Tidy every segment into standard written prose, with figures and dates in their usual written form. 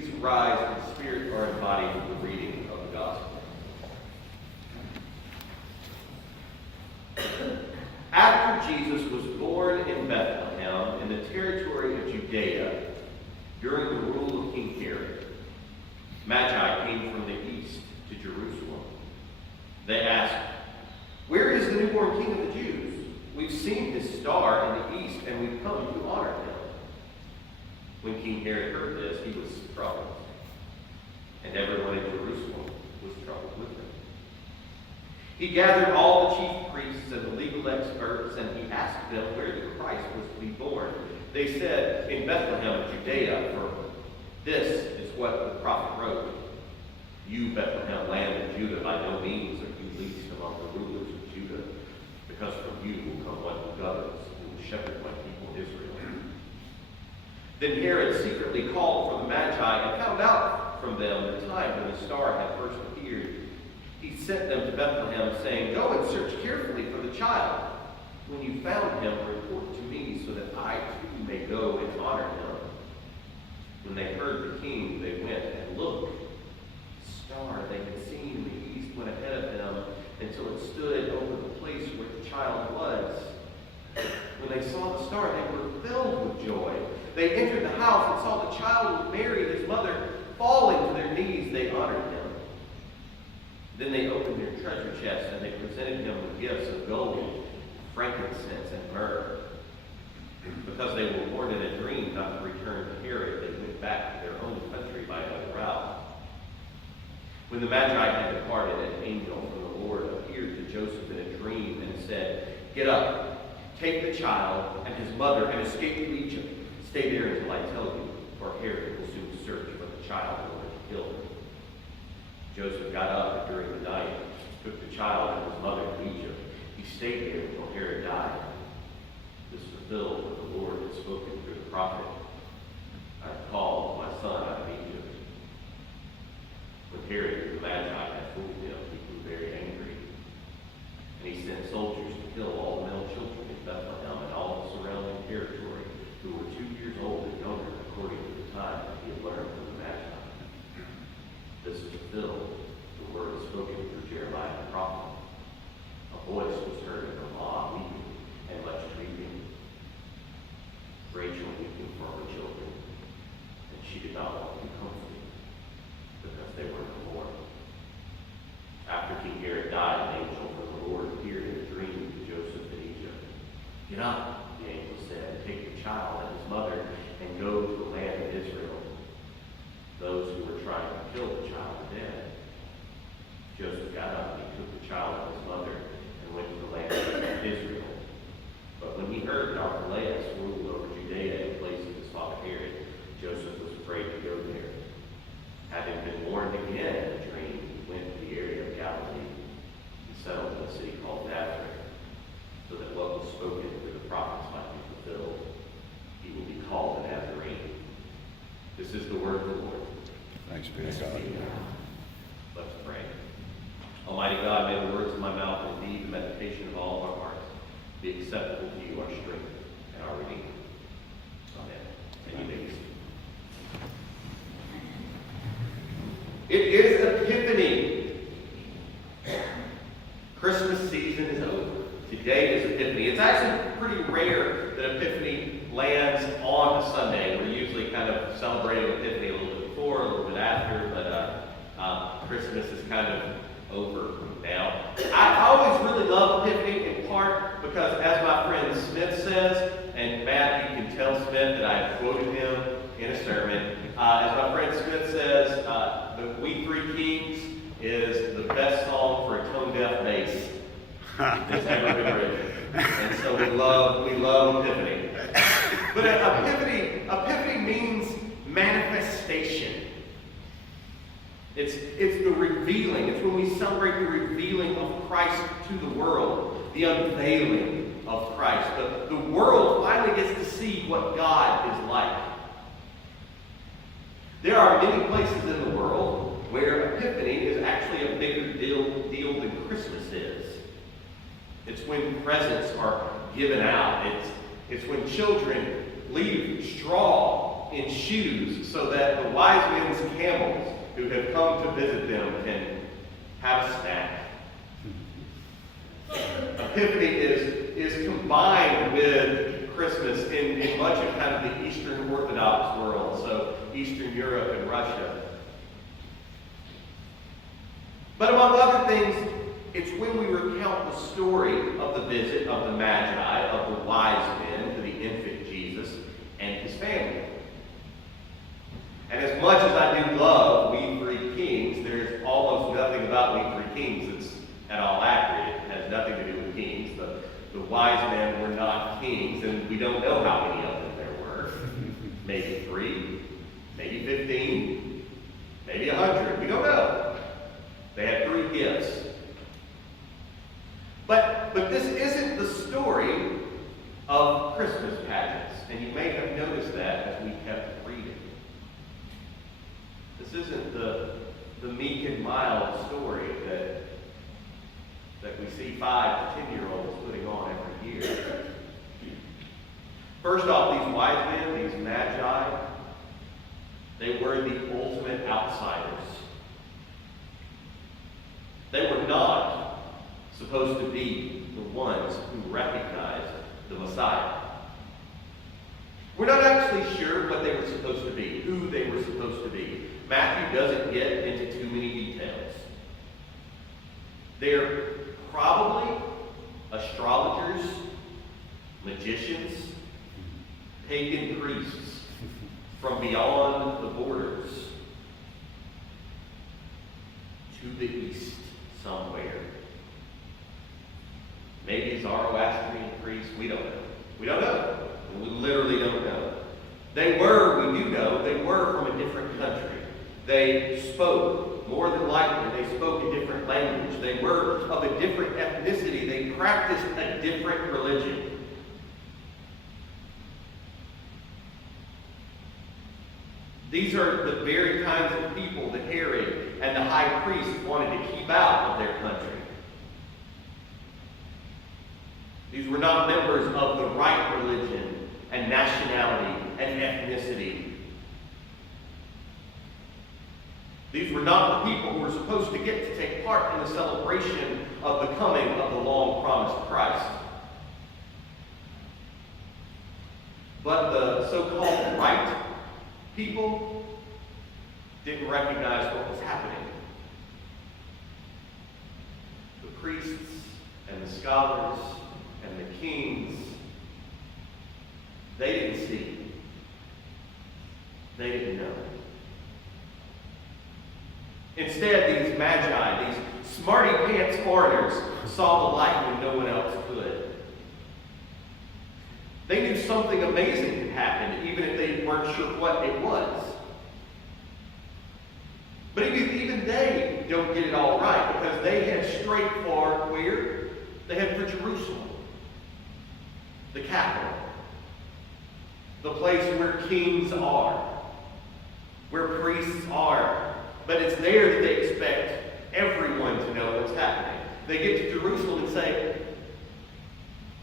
please rise in spirit or in body for the reading of the gospel. After Jesus was born in Bethlehem in the territory of Judea during the rule of King Herod, Magi came from the east to Jerusalem. They asked, "Where is the newborn King of the Jews? We've seen his star in the east, and we've come to honor him." When King Herod heard this, he was troubled, and everyone in Jerusalem was troubled with him. He gathered all the chief priests and the legal experts, and he asked them where the Christ was to be born. They said, "In Bethlehem of Judea, for this is what the prophet wrote. You, Bethlehem, land of Judah, by no means are you least among the rulers of Judah, because from you will come one who governs, who will shepherd my people Israel." Then Herod secretly called for the Magi and found out from them the time when the star had first appeared. He sent them to Bethlehem, saying, "Go and search carefully for the child. When you found him, report to me, so that I too may go and honor him." When they heard the king, they went and looked. The star they had seen in the east went ahead of them until it stood over the place where the child was. When they saw the star, they were filled with joy. They entered the house and saw the child with Mary, his mother. Falling to their knees, they honored him. Then they opened their treasure chests, and they presented him with gifts of gold, frankincense, and myrrh. Because they were warned in a dream not to return to Herod, they went back to their own country by another route. When the Magi had departed, an angel from the Lord appeared to Joseph in a dream and said, "Get up, take the child and his mother, and escape to Egypt. Stay there until I tell you, for Herod will soon search for the child in order to kill him." Joseph got up during the night, took the child and his mother to Egypt. He stayed there until Herod died. This fulfilled what the Lord had spoken through the prophet. "I have called my son out of Egypt." When Herod and the Magi had fooled him, he grew very angry. And he sent soldiers to kill all the male children in Bethlehem and all the surrounding territory who were 2 years old and younger, according to the time that he had learned from the Magi. This fulfilled the word spoken through Jeremiah the prophet. A voice was heard in Ramah, weeping and much weeping, Rachel weeping for her children, and she did not want to be comforted, because they were no more. After King Herod died, an angel from the Lord appeared in a dream to Joseph in Egypt. "Get up," the angel said, "take the child and his mother and go to the land of Israel. Those who were trying to kill the child are dead." Joseph got up and he took the child and his mother and went to the land of Israel. But when he heard that Archelaus ruled over Judea in place of his father Herod, Joseph was afraid to go there. Having been warned again in a dream, he went to the area of Galilee and settled in a city called Nazareth, so that what was spoken through the prophets might be fulfilled. He will be called a Nazarene. This is the word of the Lord. Thanks be to God. Let's pray. Almighty God, may the words of my mouth and indeed the meditation of all of our hearts be acceptable to you, our strength and our Redeemer. Amen. And you may be seated. It is Epiphany. Christmas season is over. Today is Epiphany. It's actually pretty rare that Epiphany lands on a Sunday. We're usually kind of celebrating Epiphany a little bit before, a little bit after, but Christmas is kind of over now. I always really love Epiphany, in part because, as my friend Smith says, and Matt, you can tell Smith that I quoted him in a sermon. As my friend Smith says, the "We Three Kings" is the best song for a tone-deaf bass that's ever been written. And so we love Epiphany. But Epiphany means manifestation. It's the revealing. It's when we celebrate the revealing of Christ to the world, the unveiling of Christ. The world finally gets to see what God is like. There are many places in the world where Epiphany is actually a bigger deal than Christmas is. It's when presents are given out. It's when children leave straw in shoes so that the wise men's camels who have come to visit them can have a snack. Epiphany is combined with Christmas in much of kind of the Eastern Orthodox world, so Eastern Europe and Russia. But among other things, it's when we recount the story of the visit of the Magi, of the wise men to the infant Jesus and his family. And as much as I do love We Three Kings, there's almost nothing about We Three Kings that's at all accurate. It has nothing to do with kings. The wise men were not kings, and we don't know how many of them there were. Maybe 3, maybe 15, maybe 100. We don't know. They had 3 gifts. But this isn't the story of Christmas pageants, and you may have noticed that as we kept reading. This isn't the meek and mild story that we see 5 to 10-year-olds putting on every year. First off, these wise men, these magi, they were the ultimate outsiders. They were not supposed to be the ones who recognized the Messiah. We're not actually sure what they were supposed to be, who they were supposed to be. Matthew doesn't get into too many details. They're probably astrologers, magicians, pagan priests from beyond the borders to the east somewhere. Maybe Zoroastrian priests, we don't know. We don't know. We literally don't know. We do know, they were from a different country. They spoke, more than likely, they spoke a different language. They were of a different ethnicity. They practiced a different religion. These are the very kinds of people that Herod and the high priest wanted to keep out of their country. These were not members of the right religion and nationality and ethnicity. These were not the people who were supposed to get to take part in the celebration of the coming of the long-promised Christ. But the so-called right people didn't recognize what was happening. The priests and the scholars and the kings, they didn't see. They didn't know. Instead, these magi, these smarty-pants foreigners, saw the light when no one else could. They knew something amazing had happened, even if they weren't sure what it was. But even they don't get it all right, because they head straight for where? They head for Jerusalem, the capital, the place where kings are, where priests are. But it's there that they expect everyone to know what's happening. They get to Jerusalem and say,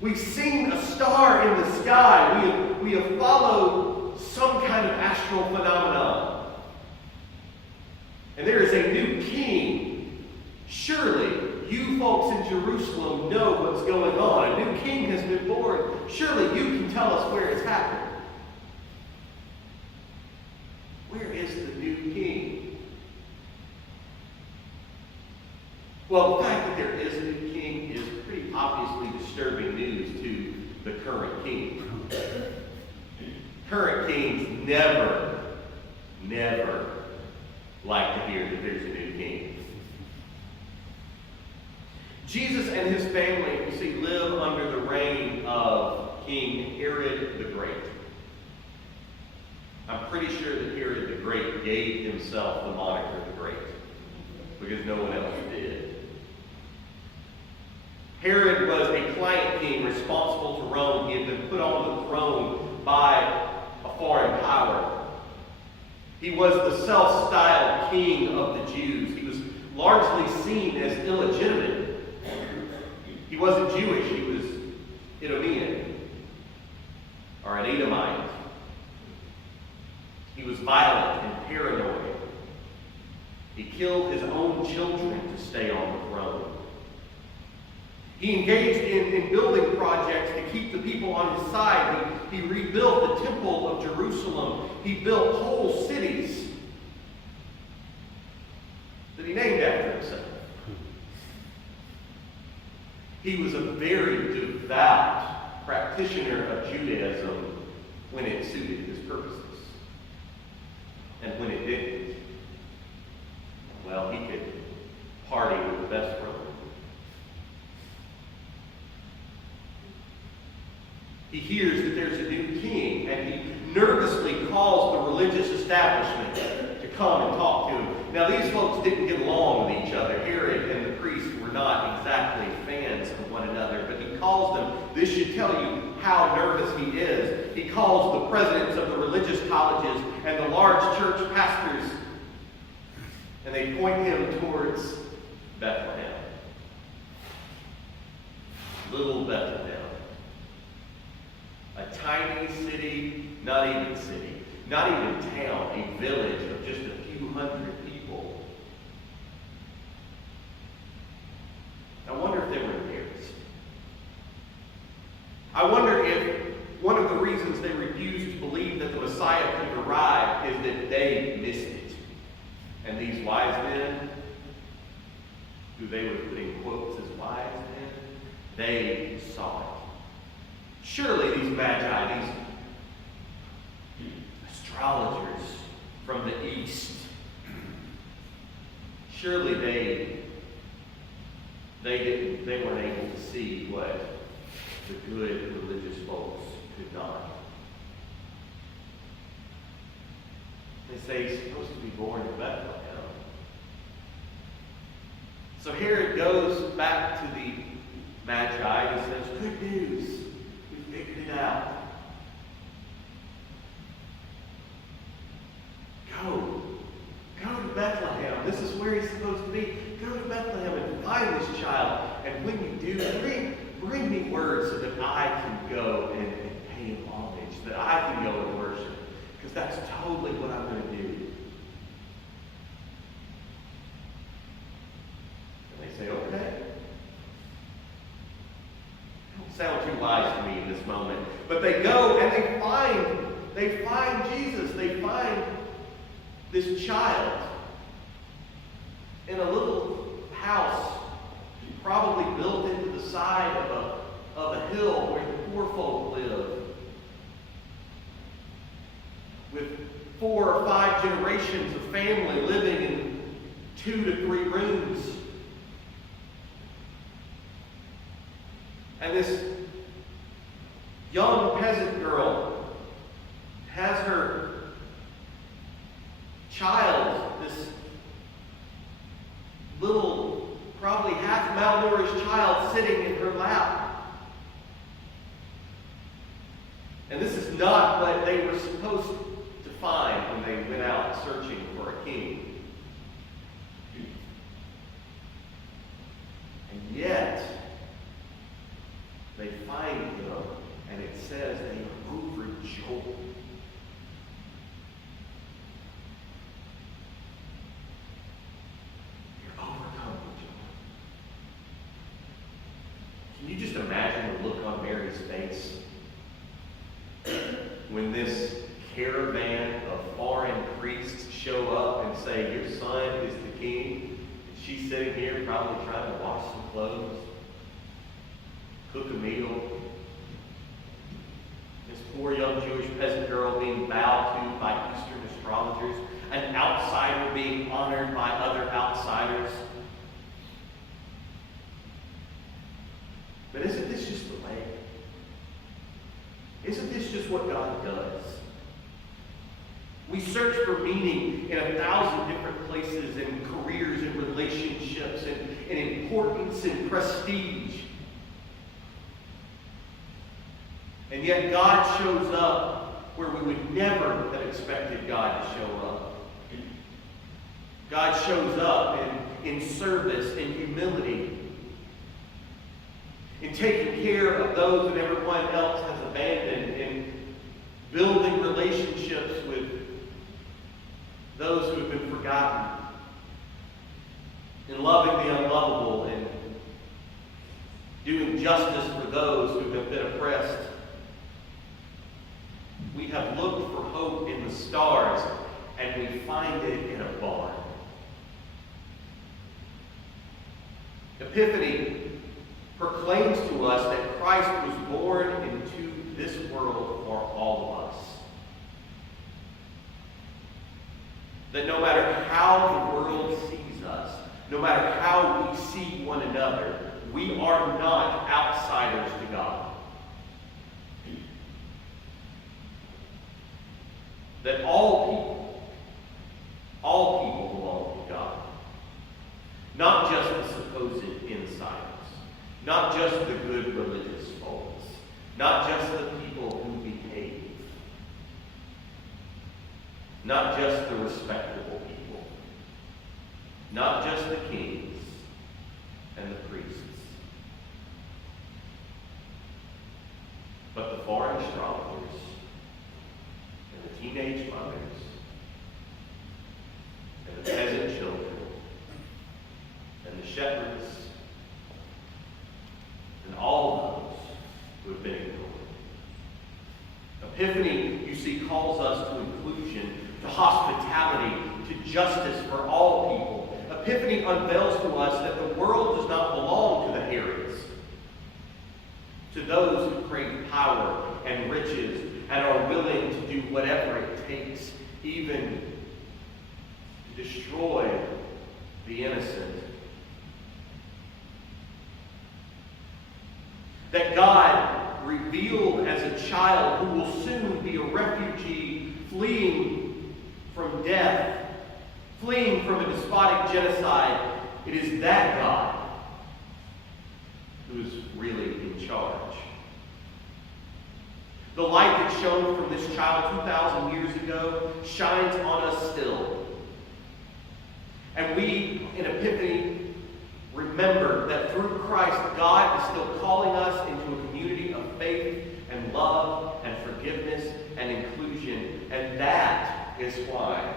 "We've seen a star in the sky. We have followed some kind of astral phenomenon. And there is a new king. Surely you folks in Jerusalem know what's going on. A new king has been born. Surely you can tell us where it's happened." Where is the new king? Well, the fact that there is a new king is pretty obviously disturbing news to the current king. Current kings never like to hear that there's a new king. Jesus and his family, you see, live under the reign of King Herod the Great. I'm pretty sure that Herod the Great gave himself the moniker the Great, because no one else did. Herod was a client king responsible to Rome. He had been put on the throne by a foreign power. He was the self-styled king of the Jews. He was largely seen as illegitimate. He wasn't Jewish, he was Idumean, or an Edomite. killed his own children to stay on the throne. He engaged in building projects to keep the people on his side. He rebuilt the Temple of Jerusalem. He built whole cities that he named after himself. He was a very devout practitioner of Judaism when it suited his purposes. And when it didn't, well, he could party with the best friend. He hears that there's a new king, and he nervously calls the religious establishment to come and talk to him. Now, these folks didn't get along with each other. Herod and the priest were not exactly fans of one another, but he calls them. This should tell you how nervous he is. He calls the presidents of the religious colleges and the large church pastors, and they point him towards Bethlehem. Little Bethlehem. A tiny city, not even town, a village of just a few hundred people. I wonder if they were embarrassed. I wonder if one of the reasons they refused to believe that the Messiah could arrive is that they missed it. And these wise men, who they would put in quotes as wise men, they saw it. Surely these magi, these astrologers from the east, surely they weren't able to see what the good religious folks could not. They say he's supposed to be born in Bethlehem. So Herod goes back to the magi and says, "Good news. We figured it out. Go to Bethlehem. This is where he's supposed to be. Go to Bethlehem and find this child. And when you do, bring me word so that I can go and pay him homage, that I can go and worship. Because that's totally what I'm going to do." And they say, "Okay." Don't sound too wise to me in this moment. But they go and they find Jesus. They find this child in a little house probably built into the side of a hill where the poor folk live, with 4 or 5 generations of family living in 2 to 3 rooms. And this young peasant girl has her child, this little, probably half malnourished child, sitting in her lap. And this is not what they were supposed to find when they went out searching for a king. And yet, they find him, and it says they are overjoyed. You're overcome with joy. Can you just imagine the look on Mary's face when this caravan of foreign priests show up and say, "Your son is the king"? And she's sitting here probably trying to wash some clothes, cook a meal. This poor young Jewish peasant girl being bowed to by Eastern astrologers, an outsider being honored by other outsiders. But isn't this just the way? Isn't this just what God does? We search for meaning in 1,000 different places, in careers, in relationships, in importance, in prestige. And yet God shows up where we would never have expected God to show up. God shows up in service, in humility, in taking care of those that everyone else has abandoned, in building relationships with those who have been forgotten. in loving the unlovable, in doing justice for those who have been oppressed. We have looked for hope in the stars, and we find it in a barn. Epiphany proclaims to us that Christ was born into this world for all of us. That no matter how the world sees us, no matter how we see one another, we are not outsiders to God. That all people belong to God. Not just the supposed insiders. Not just the good religious folks. Not just the people who behave. Not just the respectable people. Not just the kings and the priests. But the foreign astrologers and the teenage mothers and the peasant children and the shepherds and all those who have been ignored. Epiphany, you see, calls us to inclusion, to hospitality, to justice for all people. Epiphany unveils to us that the world does not belong to the Herods, to those who crave power and riches and are willing to do whatever it takes, even to destroy the innocent. That God, revealed as a child who will soon be a refugee fleeing from death, fleeing from a despotic genocide, it is that God who is really in charge. The light that shone from this child 2,000 years ago shines on us still. And we, in Epiphany, remember that through Christ, God is still calling us into a community of faith and love and forgiveness and inclusion. And that is why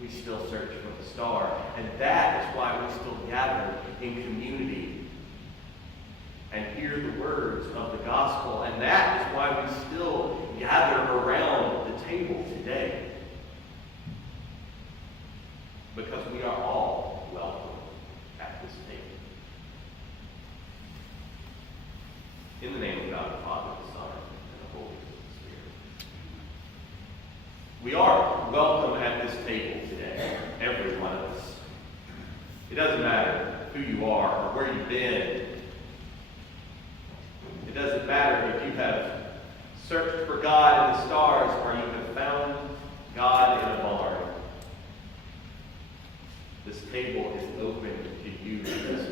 we still search for the star. And that is why we still gather in community and hear the words of the gospel. And that is why we still gather around the table today. Because we are all welcome at this table. In the name of God, the Father, the Son, and the Holy Spirit. We are welcome at this table today, every one of us. It doesn't matter who you are or where you've been. It doesn't matter if you have searched for God in the stars or you have found God in a barn. This table is open to you this